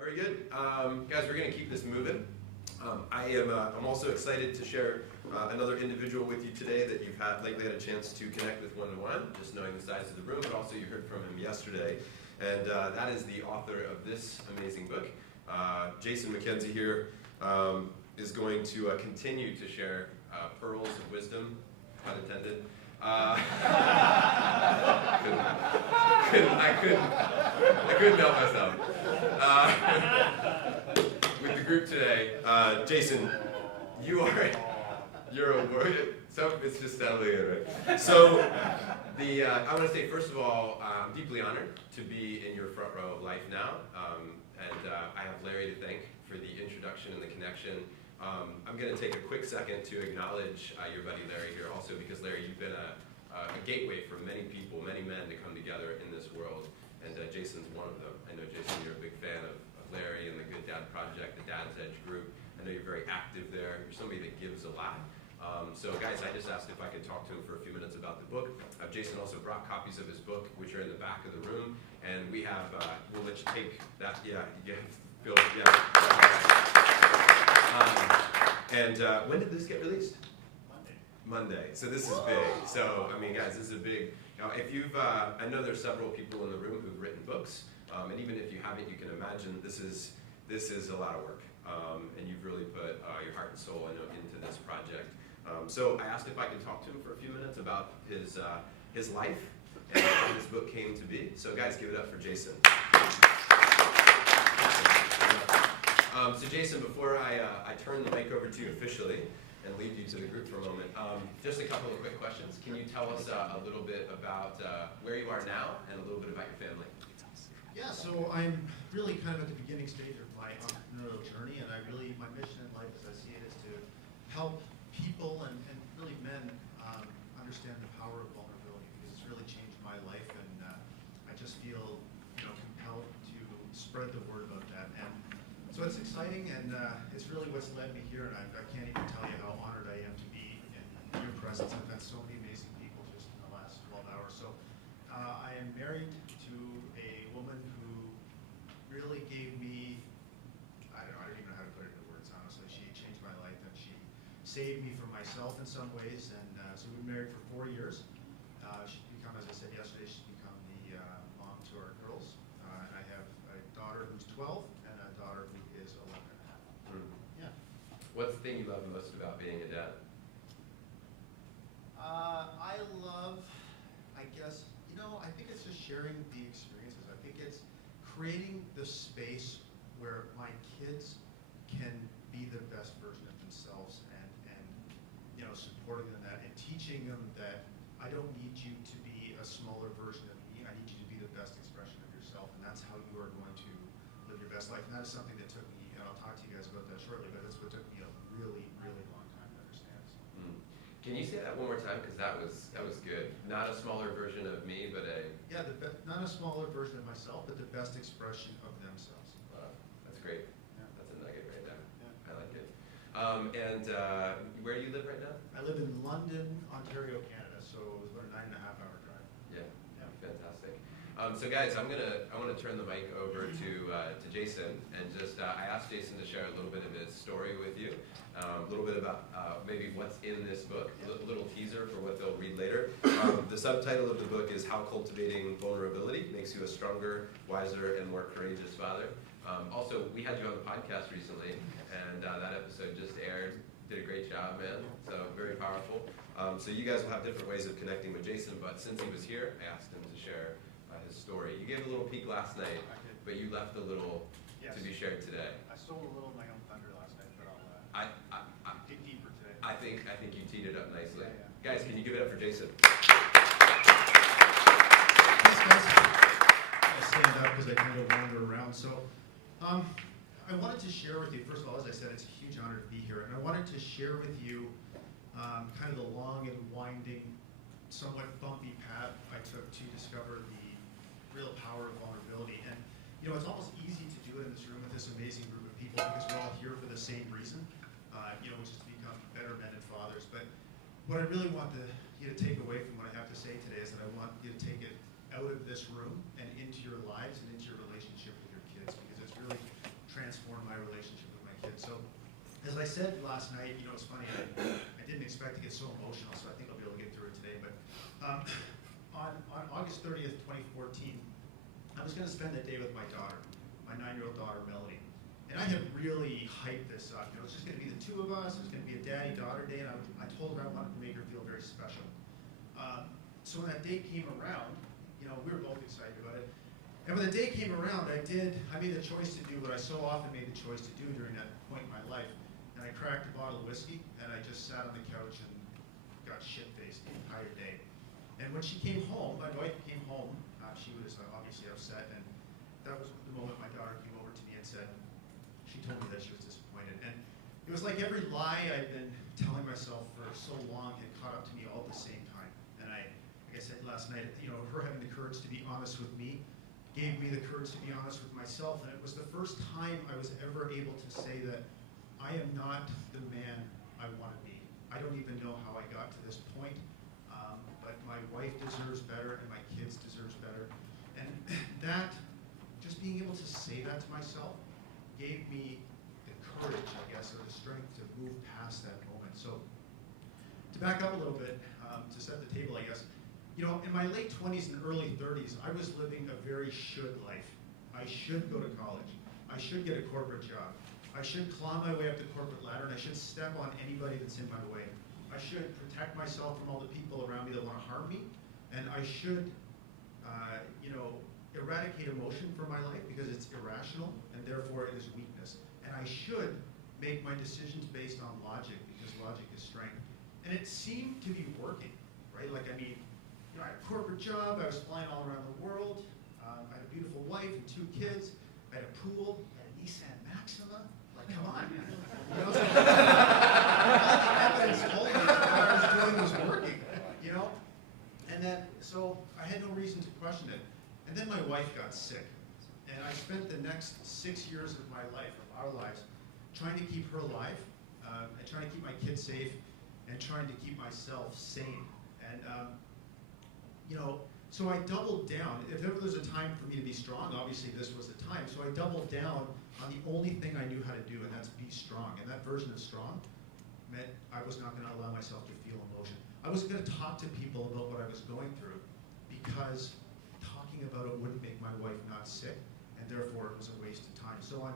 Very good. Guys, we're going to keep this moving. I'm also excited to share another individual with you today that you've likely had a chance to connect with one-on-one, just knowing the size of the room, but also you heard from him yesterday. And that is the author of this amazing book. Jason McKenzie here is going to continue to share pearls of wisdom, pun intended. I couldn't help myself. With the group today, Jason, you're a word. So it's just steadily in, right? So I want to say first of all, I'm deeply honored to be in your front row of life now, and I have Larry to thank for the introduction and the connection. I'm going to take a quick second to acknowledge your buddy Larry here also, because Larry, you've been a gateway for many people, many men to come together in this world, and Jason's one of them. I know, Jason, you're a big fan of Larry and the Good Dad Project, the Dad's Edge group. I know you're very active there. You're somebody that gives a lot. So guys, I just asked if I could talk to him for a few minutes about the book. Jason also brought copies of his book, which are in the back of the room, and we have, we'll let you take that, Bill, when did this get released? Monday. So this is big. So, I mean, guys, this is a big, if you've, I know there's several people in the room who've written books, and even if you haven't, you can imagine this is a lot of work. And you've really put your heart and soul, I know, into this project. So I asked if I could talk to him for a few minutes about his life and how this book came to be. So guys, give it up for Jason. So Jason, before I turn the mic over to you officially and leave you to the group for a moment, just a couple of quick questions. Can you tell us a little bit about where you are now and a little bit about your family? Yeah, so I'm really kind of at the beginning stage of my entrepreneurial journey, and my mission in life, as I see it, is to help people and really men understand the power of vulnerability, because it's really changed my life, and I just feel compelled to spread the word about that. And so it's exciting, and it's really what's led me here, and I can't even tell you how honored I am to be in your presence. I've met so many amazing people just in the last 12 hours. So I am married to a woman who really gave me, I don't even know how to put it into words, honestly. She changed my life, and she saved me from myself in some ways, and so we've been married for 4 years. She's become, as I said yesterday, she's become the mom to our girls, and I have a daughter who's 12 and a daughter who is 11 and a half. Yeah. What's the thing you love most about being a dad? I love, I guess, I think it's just sharing the experiences. I think it's creating the space where my kids can be the best version of themselves, and supporting them in that, and teaching them that I don't need you to be a smaller version of me. I need you to be the best expression of yourself, and that's how you are going to live your best life. And that is something that took me, and I'll talk to you guys about that shortly, but that's what took me a really, really long time to understand. So. Can you say that one more time? Because that was good. Not a smaller version of me, but a... Yeah, not a smaller version of myself, but the best expression of themselves. Wow, that's great. Yeah. That's a nugget right there. Yeah. I like it. And where do you live right now? I live in London, Ontario, Canada, so it was about a 9.5-hour drive. Yeah, fantastic. So guys, I want to turn the mic over to Jason, and just I asked Jason to share a little bit of his story with you, a little bit about maybe what's in this book, a little teaser for what they'll read later. The subtitle of the book is How Cultivating Vulnerability Makes You a Stronger, Wiser, and More Courageous Father. Also, we had you on the podcast recently, and that episode just aired. Did a great job, man. So very powerful. So you guys will have different ways of connecting with Jason, but since he was here, I asked him to share his story. You gave a little peek last night, but you left a little to be shared today. I stole a little of my own thunder last night, but I'll dig deeper today. I think you teed it up nicely. Yeah. Guys, can you give it up for Jason? Thanks, guys. I'll stand up because I kind of wander around. So I wanted to share with you, first of all, as I said, it's a huge honor to be here, and I wanted to share with you kind of the long and winding, somewhat bumpy path I took to discover the real power of vulnerability. And it's almost easy to do it in this room with this amazing group of people because we're all here for the same reason, which is to become better men and fathers. But what I really want you to take away from what I have to say today is that I want you to take it out of this room and into your lives and into your relationship with your kids, because it's really I said last night, you know, it's funny, I didn't expect to get so emotional, so I think I'll be able to get through it today. But on August 30th, 2014, I was going to spend that day with my daughter, my 9-year-old daughter, Melody. And I had really hyped this up. You know, it's just going to be the two of us. It's going to be a daddy-daughter day, and I told her I wanted to make her feel very special. So when that day came around, you know, we were both excited about it. And when the day came around, I made the choice to do what I so often made the choice to do during that point in my life. And I cracked a bottle of whiskey, and I just sat on the couch and got shit-faced the entire day. And when she came home, my wife came home, she was obviously upset, and that was the moment my daughter came over to me and said, she told me that she was disappointed. And it was like every lie I'd been telling myself for so long had caught up to me all at the same time. And like I said last night, you know, her having the courage to be honest with me gave me the courage to be honest with myself. And it was the first time I was ever able to say that I am not the man I want to be. I don't even know how I got to this point, but my wife deserves better and my kids deserves better. And that, just being able to say that to myself gave me the courage, I guess, or the strength to move past that moment. So to back up a little bit, to set the table, I guess, you know, in my late 20s and early 30s, I was living a very should life. I should go to college. I should get a corporate job. I should climb my way up the corporate ladder, and I should step on anybody that's in my way. I should protect myself from all the people around me that want to harm me, and I should, you know, eradicate emotion from my life because it's irrational, and therefore it is weakness. And I should make my decisions based on logic because logic is strength. And it seemed to be working, right? Like, I mean, you know, I had a corporate job, I was flying all around the world, I had a beautiful wife and 2 kids, I had a pool, I had a Nissan Maxima. Like, come on, man. You know, so evidence told me what I was doing was working, you know? And then, so I had no reason to question it. And then my wife got sick. And I spent the next 6 years of my life, of our lives, trying to keep her alive, and trying to keep my kids safe, and trying to keep myself sane. And, you know, so I doubled down. If ever there's a time for me to be strong, obviously this was the time. So I doubled down on the only thing I knew how to do, and that's be strong. And that version of strong meant I was not going to allow myself to feel emotion. I wasn't going to talk to people about what I was going through because talking about it wouldn't make my wife not sick, and therefore it was a waste of time. So on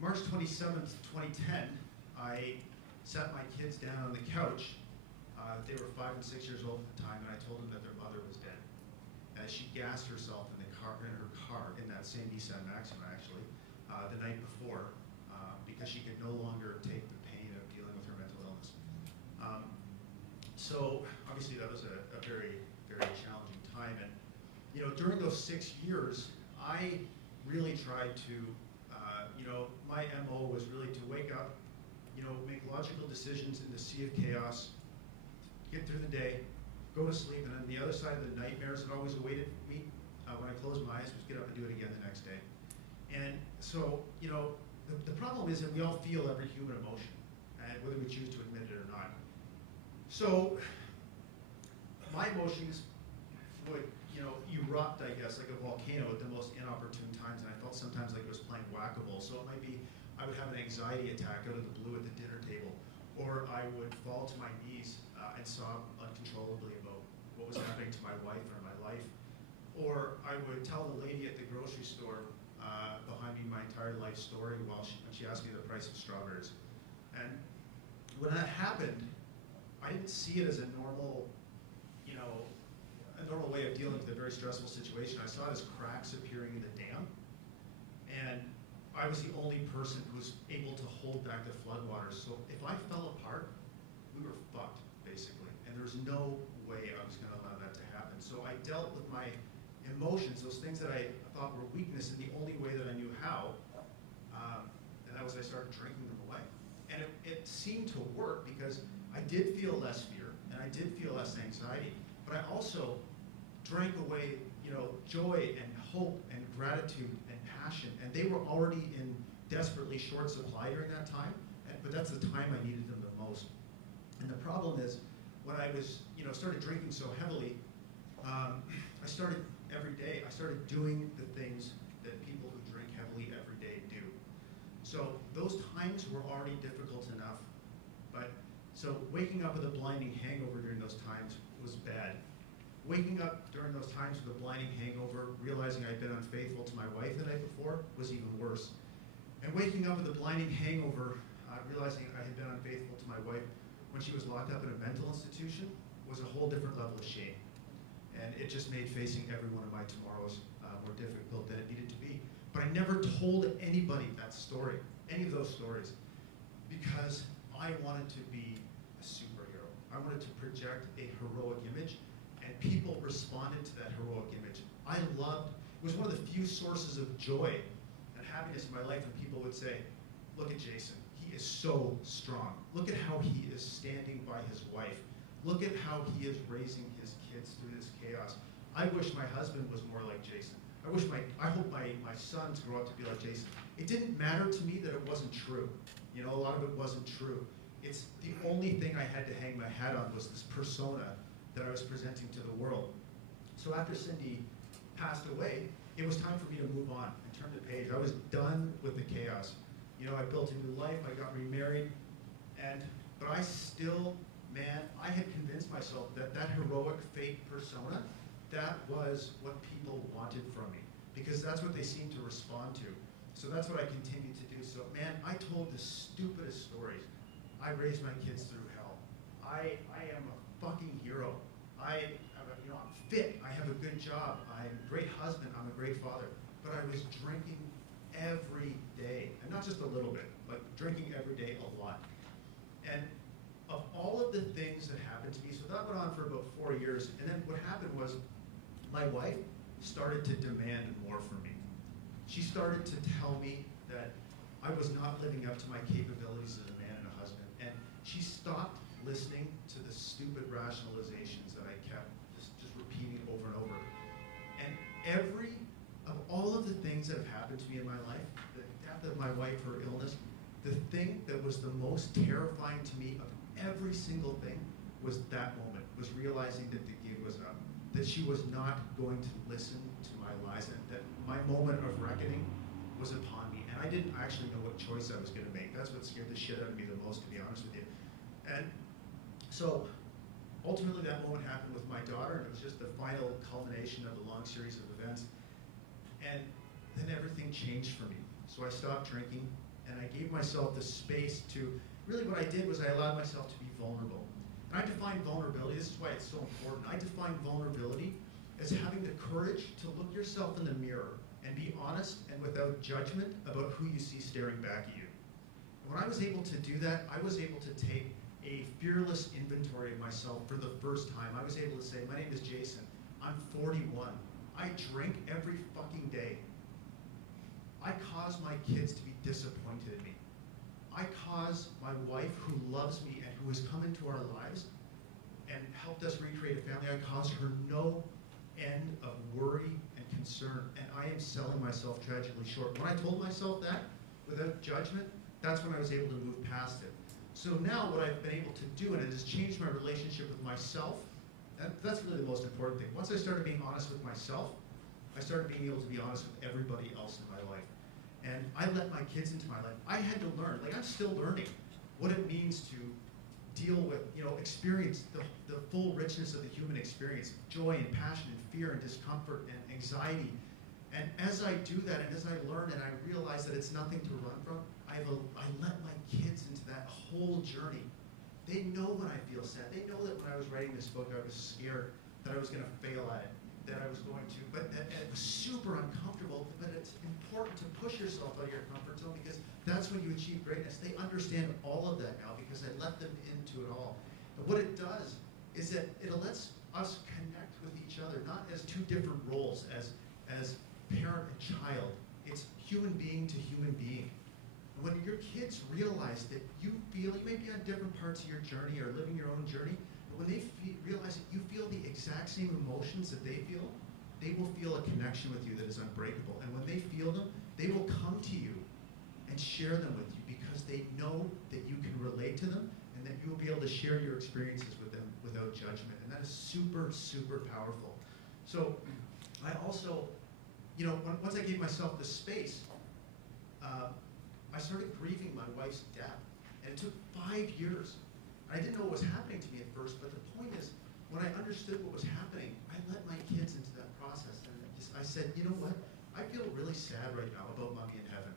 March 27th, 2010, I sat my kids down on the couch. They were 5 and 6 years old at the time, and I told them that their mother was dead. As she gassed herself in her car, in that same Nissan Maxima actually, the night before, because she could no longer take the pain of dealing with her mental illness. So obviously that was a very, very challenging time. And you know, during those 6 years, I really tried to, you know, my MO was really to wake up, you know, make logical decisions in the sea of chaos, get through the day, go to sleep, and then the other side of the nightmares that always awaited me when I closed my eyes was get up and do it again the next day. And so, you know, the problem is that we all feel every human emotion, and whether we choose to admit it or not. So my emotions would, you know, erupt, I guess, like a volcano at the most inopportune times, and I felt sometimes like it was playing whack-a-mole. So it might be I would have an anxiety attack out of the blue at the dinner table, or I would fall to my knees and sob uncontrollably about what was happening to my wife or my life, or I would tell the lady at the grocery store behind me my entire life story when she asked me the price of strawberries. And when that happened, I didn't see it as a normal, you know, a normal way of dealing with a very stressful situation. I saw it as cracks appearing in the dam, and I was the only person who was able to hold back the floodwaters. So if I fell apart, we were fucked, basically. And there's no way I was going to allow that to happen. So I dealt with my emotions, those things that I thought were weakness, in the only way that I knew how. And that was I started drinking them away. And it seemed to work because I did feel less fear and I did feel less anxiety. But I also drank away, you know, joy and hope and gratitude and passion. And they were already in desperately short supply during that time. But that's the time I needed them the most. And the problem is, when I was, you know, started drinking so heavily, I started every day, I started doing the things that people who drink heavily every day do. So those times were already difficult enough So waking up with a blinding hangover during those times was bad. Waking up during those times with a blinding hangover, realizing I'd been unfaithful to my wife the night before, was even worse. And waking up with a blinding hangover, realizing I had been unfaithful to my wife when she was locked up in a mental institution, was a whole different level of shame. And it just made facing every one of my tomorrows more difficult than it needed to be. But I never told anybody that story, any of those stories, because I wanted to be a superhero. I wanted to project a heroic image, and people responded to that heroic image. It was one of the few sources of joy and happiness in my life when people would say, look at Jason, he is so strong. Look at how he is standing by his wife. Look at how he is raising his kids through this chaos. I wish my husband was more like Jason. I hope my sons grow up to be like Jason. It didn't matter to me that it wasn't true. You know, a lot of it wasn't true. It's the only thing I had to hang my hat on was this persona that I was presenting to the world. So after Cindy passed away, it was time for me to move on and turn the page. I was done with the chaos. You know, I built a new life, I got remarried, but I still, I had convinced myself that that heroic fake persona, that was what people wanted from me, because that's what they seemed to respond to. So that's what I continued to do. So I told the stupidest stories. I raised my kids through hell. I am a fucking hero. I'm fit, I have a good job, I'm a great husband, I'm a great father. But I was drinking every day, and not just a little bit, but drinking every day a lot. And of all of the things that happened to me, so that went on for about 4 years, and then what happened was my wife started to demand more from me. She started to tell me that I was not living up to my capabilities as a man and a husband, and she stopped listening to the stupid rationalizations that I kept just repeating over and over. And of all of the things that have happened to me in my life, the death of my wife, her illness, the thing that was the most terrifying to me of every single thing was that moment, was realizing that the gig was up, that she was not going to listen to my lies, and that my moment of reckoning was upon me. And I didn't actually know what choice I was going to make. That's what scared the shit out of me the most, to be honest with you. And so ultimately that moment happened with my daughter, and it was just the final culmination of a long series of events. And then everything changed for me. So I stopped drinking, and I gave myself the space to, really what I did was I allowed myself to be vulnerable. And I define vulnerability, this is why it's so important, I define vulnerability as having the courage to look yourself in the mirror and be honest and without judgment about who you see staring back at you. And when I was able to do that, I was able to take a fearless inventory of myself for the first time. I was able to say, my name is Jason, I'm 41, I drink every fucking day. I cause my kids to be disappointed in me. I cause my wife, who loves me and who has come into our lives and helped us recreate a family, I cause her no end of worry and concern, and I am selling myself tragically short. When I told myself that, without judgment, that's when I was able to move past it. So now what I've been able to do, and it has changed my relationship with myself, that's really the most important thing. Once I started being honest with myself, I started being able to be honest with everybody else in my life. And I let my kids into my life. I had to learn, I'm still learning what it means to deal with, experience the full richness of the human experience, joy and passion and fear and discomfort and anxiety. And as I do that, and as I learn and I realize that it's nothing to run from, I let my kids into that whole journey. They know when I feel sad. They know that when I was writing this book, I was scared that I was going to fail at it, that I was going to, but that it was super uncomfortable. But it's important to push yourself out of your comfort zone, because that's when you achieve greatness. They understand all of that now because I let them into it all. And what it does is that it lets us connect with each other, not as two different roles, as parent and child. It's human being to human being. And when your kids realize that you may be on different parts of your journey or living your own journey, but when they realize that you feel the exact same emotions that they feel, they will feel a connection with you that is unbreakable. And when they feel them, they will come to you and share them with you, because they know that you can relate to them and that you will be able to share your experiences with them without judgment. And that is super, super powerful. So I also, once I gave myself the space, I started grieving my wife's death. And it took 5 years. I didn't know what was happening to me at first, but the point is, when I understood what was happening, I let my kids into that process. And I said, you know what? I feel really sad right now about mommy in heaven.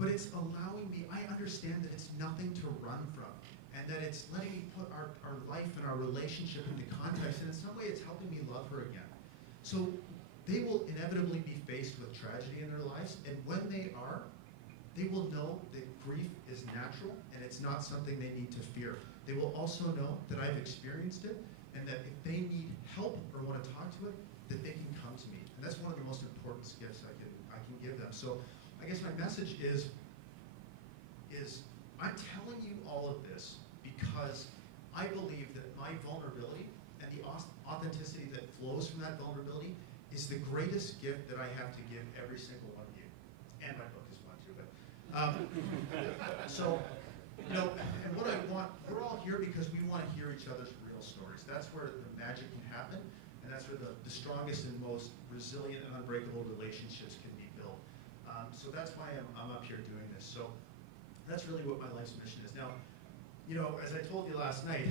But it's allowing me, I understand that it's nothing to run from. And that it's letting me put our life and our relationship into context. And in some way, it's helping me love her again. So they will inevitably be faced with tragedy in their lives. And when they are, they will know that grief is natural and it's not something they need to fear. They will also know that I've experienced it and that if they need help or want to talk to it, that they can come to me. And that's one of the most important gifts I can give them. So I guess my message is I'm telling you all of this because I believe that my vulnerability and the authenticity that flows from that vulnerability is the greatest gift that I have to give every single one of you. And my book is one too, but so, you know, and what I want, we're all here because we want to hear each other's real stories. That's where the magic can happen, and that's where the strongest and most resilient and unbreakable relationships can be built. So that's why I'm up here doing this. So that's really what my life's mission is. Now, you know, as I told you last night,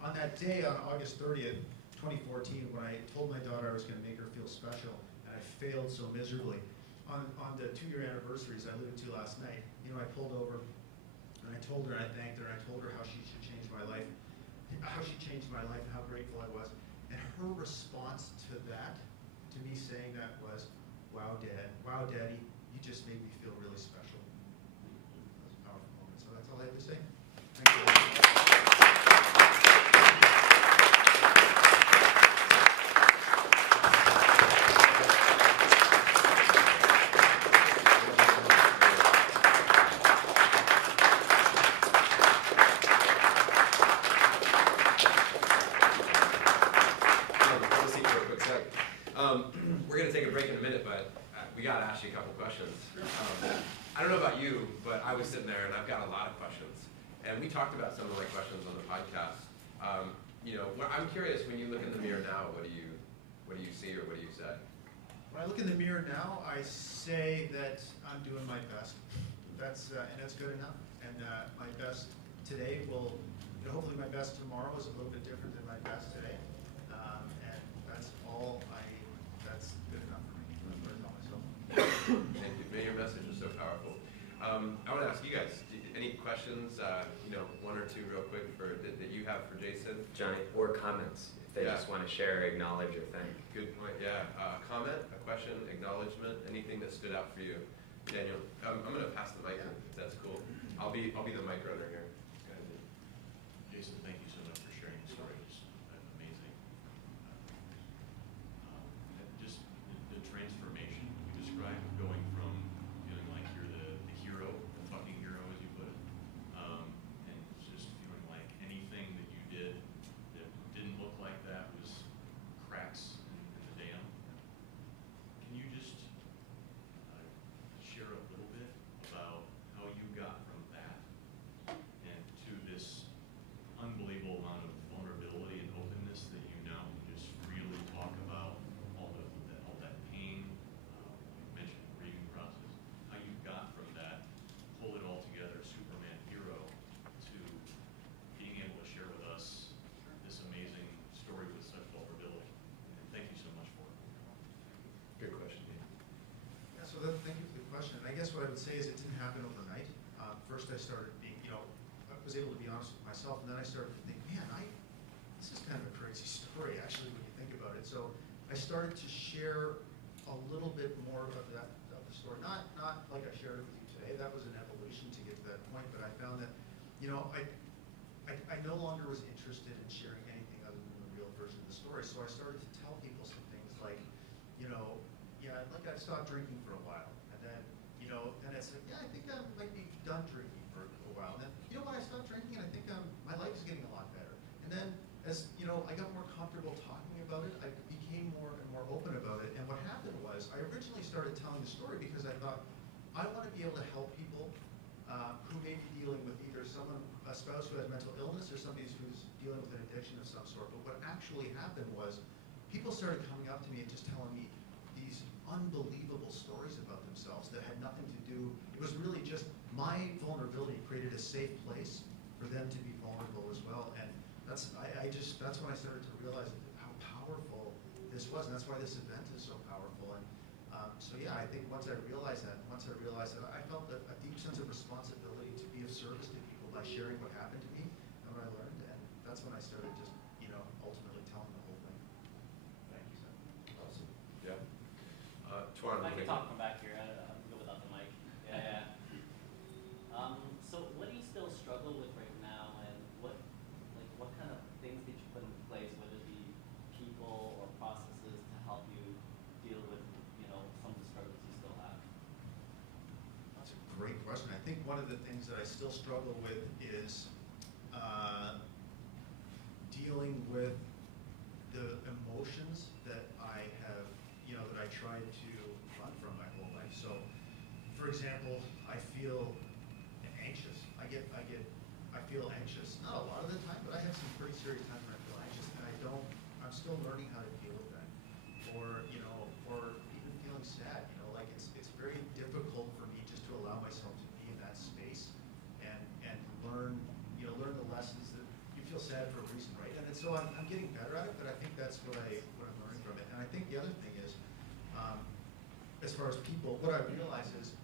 on that day, on August 30th, 2014, when I told my daughter I was going to make her feel special, and I failed so miserably, on the 2-year anniversaries I alluded to last night, you know, I pulled over, and I told her, and I thanked her, and I told her how she should change my life, how she changed my life, and how grateful I was. And her response to that, to me saying that was, wow, Daddy, you just made me feel really special. That was a powerful moment. So that's all I have to say. Thank you. We're going to take a break in a minute, but we got to ask you a couple questions. I don't know about you, but I was sitting there and I've got a lot of questions. And we talked about some of my questions on the podcast. You know, I'm curious, when you look in the mirror now, what do you see or what do you say? When I look in the mirror now, I say that I'm doing my best. And that's good enough. And my best today will, you know, hopefully my best tomorrow is a little bit different than my best today. And that's good enough for me. That's what I tell myself. Thank you. Man, your message is so powerful. I want to ask you guys, any questions, you know, one or two real quick that you have for Jason? Johnny, or comments, if they just want to share, acknowledge, or thank. Good point, yeah. Comment, a question, acknowledgement, anything that stood out for you. Daniel, I'm going to pass the mic if that's cool. I'll be the mic runner here. Go ahead. Jason, thank you so much for sharing the story. It was amazing. Just the transformation you described, going from feeling like you're the hero, the fucking hero as you put it, and just feeling like anything that you did that didn't look like that was cracks in the dam. Can you just share a little bit about how you got from that and to this unbelievable amount of vulnerability and openness that you now can just freely talk about all that pain, you mentioned the grieving process, how you got from that, pull it all together, Superman hero, to being able to share with us this amazing story with such vulnerability. And thank you so much for it. Good question, Dean. Yeah, so thank you for the question. And I guess what I would say is it didn't happen overnight. First I started being, you know, I was able to be honest with myself, and then I started to think, man, this is kind of a crazy story, actually, when you think about it. So I started to share a little bit more of the story. Not like I shared it with you today. That was an evolution to get to that point, but I found that, you know, I no longer was interested in sharing anything other than the real version of the story. So I started to tell people some things like, you know, yeah, like I stopped drinking for a while, and then, you know, then it's like, yeah, I think I might be done drinking for a while. And then, you know, when I stopped drinking, I think my life is getting a lot better. And then, as you know, I got more comfortable talking about it. I became more and more open about it. And what happened was, I originally started telling the story because I thought I want to be able to help people who may be dealing with either a spouse who has mental illness or somebody who's dealing with an addiction of some sort. But what actually happened was, people started coming up to me and just telling me these unbelievable stories about themselves that had nothing to do. It was really just my vulnerability created a safe place for them to be vulnerable as well. And that's when I started to realize how powerful this was, and that's why this event is so powerful. And so yeah, I think once I realized that, I felt a deep sense of responsibility to be of service to people by sharing what happened to me and what I learned. And that's when I started just, ultimately telling the whole thing. Thank you, sir. Awesome. Yeah. Tuan, I can talk from back here. I'm good without the mic. Yeah. So what do you still struggle with right now, and what kind of things did you put in place, whether it be people or processes, to help you deal with, some of the struggles you still have? That's a great question. I think one of the things that I still struggle with is dealing with the emotions that I have, that I tried to run from my whole life. So, for example, I feel anxious. I feel anxious. Not a lot of the time, but I have some pretty serious times when I feel anxious, and I'm still learning how to deal with that. Or even feeling sad. It's very difficult for me just to allow myself to be in that space and learn the lessons that you feel sad for a reason, right? And so I'm getting better at it, but I think that's what I'm learning from it. And I think the other thing is, as far as people, what I realize is,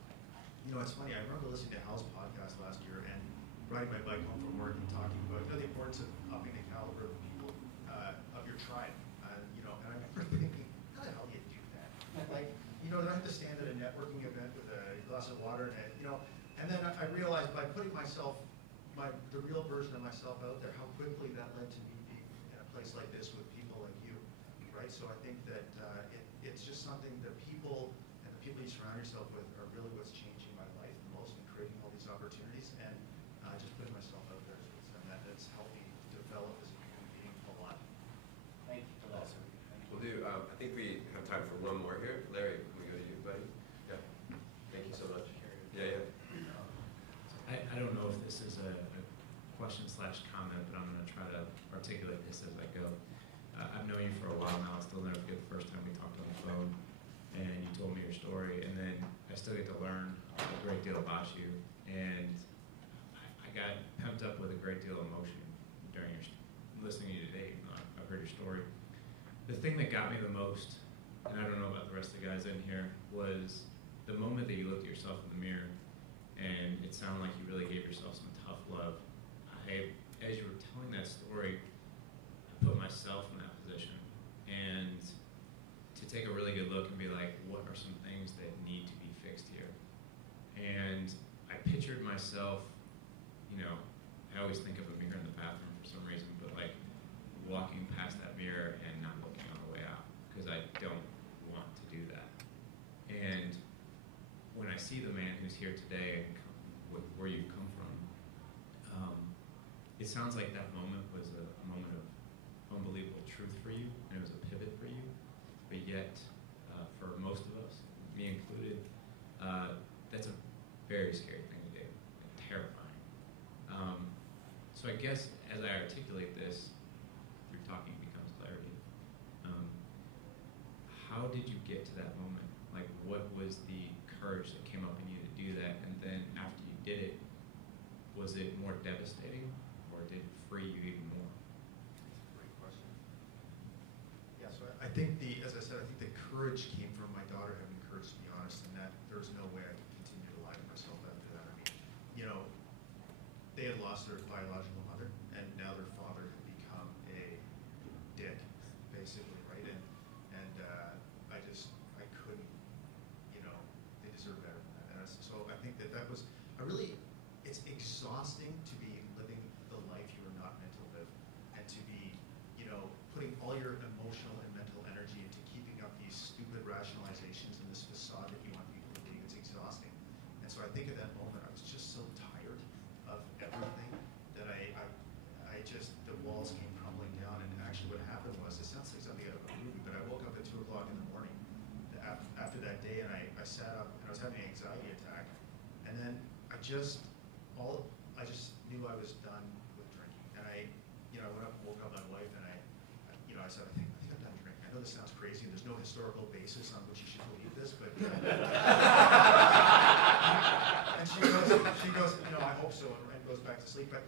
it's funny, I remember listening to Hal's podcast last year and riding my bike home from work and talking about the importance of upping the caliber of people of your tribe. And I remember thinking, how the hell do you do that? Do I have to stand at a networking event with a glass of water and then I realized by putting the real version of myself out there, how quickly that led to me being in a place like this with people like you, right? So I think that it's just something that people and the people you surround yourself with are really what's changing my life the most and creating all these opportunities, and just putting myself out there, and that's helped me develop as a human being a lot. Thank you for that. Awesome. Thank you. We'll do, I think we have time for one more here. Larry, can we go to you, buddy? Yeah. Thank you so much. Yeah. I don't know if this is a question/comment, but I'm going to try to articulate this as I go. I've known you for a while now. I'll still never forget the first time we talked on the phone, and you told me your story, and then I still get to learn a great deal about you, and I got pumped up with a great deal of emotion during listening to you today. I've heard your story. The thing that got me the most, and I don't know about the rest of the guys in here, was the moment that you looked at yourself in the mirror, and it sounded like you really gave yourself some tough love. As you were telling that story, I put myself in that position, and to take a really good look and be like, what are some things that need to be fixed here? And I pictured myself, I always think of a mirror in the bathroom for some reason, but like walking past that mirror and not looking on the way out, because I don't want to do that. And when I see the man who's here today and where you've come from, it sounds like that moment was a moment of unbelievable truth for you, and it was a pivot for you. But yet, for most of us, me included, that's a very scary thing to do, and terrifying. So I guess as I articulate this, through talking becomes clarity. How did you get to that moment? Like, what was the courage that came up in you to do that? And then after you did it, was it more devastating, or did it free you even more? That's a great question. Yeah, so I think as I said, I think the courage came from my daughter having the courage to be honest, and that there's no way I could continue to lie to myself after that. I mean, they had lost their biological mother, and now their father had become a dick, basically, right? And I couldn't, they deserve better than that. And so I think that was it's exhausting to be living the life you were not meant to live, and to be, putting all your emotional and mental energy into keeping up these stupid rationalizations and this facade that you want people to believe. It's exhausting. And so I think at that moment, I was just so tired of everything that the walls came crumbling down. And actually what happened was, it sounds like something out of a movie, but I woke up at 2 o'clock in the morning after that day, and I sat up, and I was having an anxiety attack. And then I just knew I was done with drinking. And I went up and woke up my wife, and I said, I think I'm done drinking. I know this sounds crazy, and there's no historical basis on which you should believe this, but and she goes, I hope so, and goes back to sleep. sleep, but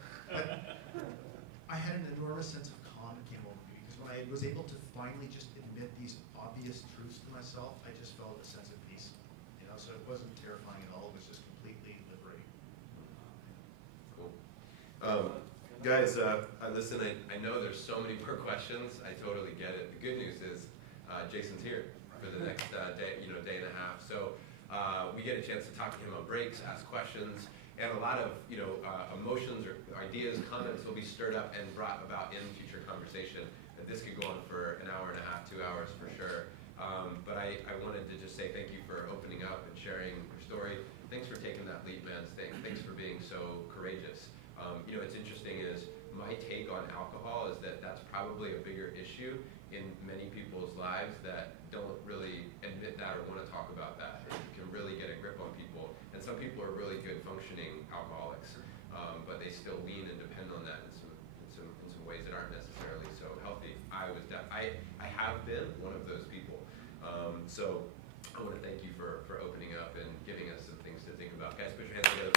I had an enormous sense of calm that came over me, because when I was able to finally just admit these obvious truths to myself, I just felt a sense of peace. You know, so it wasn't terrifying at all. It was just completely liberating. Cool. Guys, listen, I know there's so many more questions. I totally get it. The good news is Jason's here for the next day and a half. So we get a chance to talk to him on breaks, ask questions, and a lot of emotions or ideas, comments will be stirred up and brought about in future conversation. And this could go on for an hour and a half, 2 hours for sure. But I wanted to just say thank you for opening up and sharing your story. Thanks for taking that leap, man. Thanks for being so courageous. What's interesting is my take on alcohol is that that's probably a bigger issue in many people's lives that don't really admit that or want to talk about that. It can really get a grip on people. And some people are really good functioning alcoholics, but they still lean and depend on that in some ways that aren't necessarily so healthy. I have been one of those people. So I want to thank you for opening up and giving us some things to think about. Guys, put your hands together.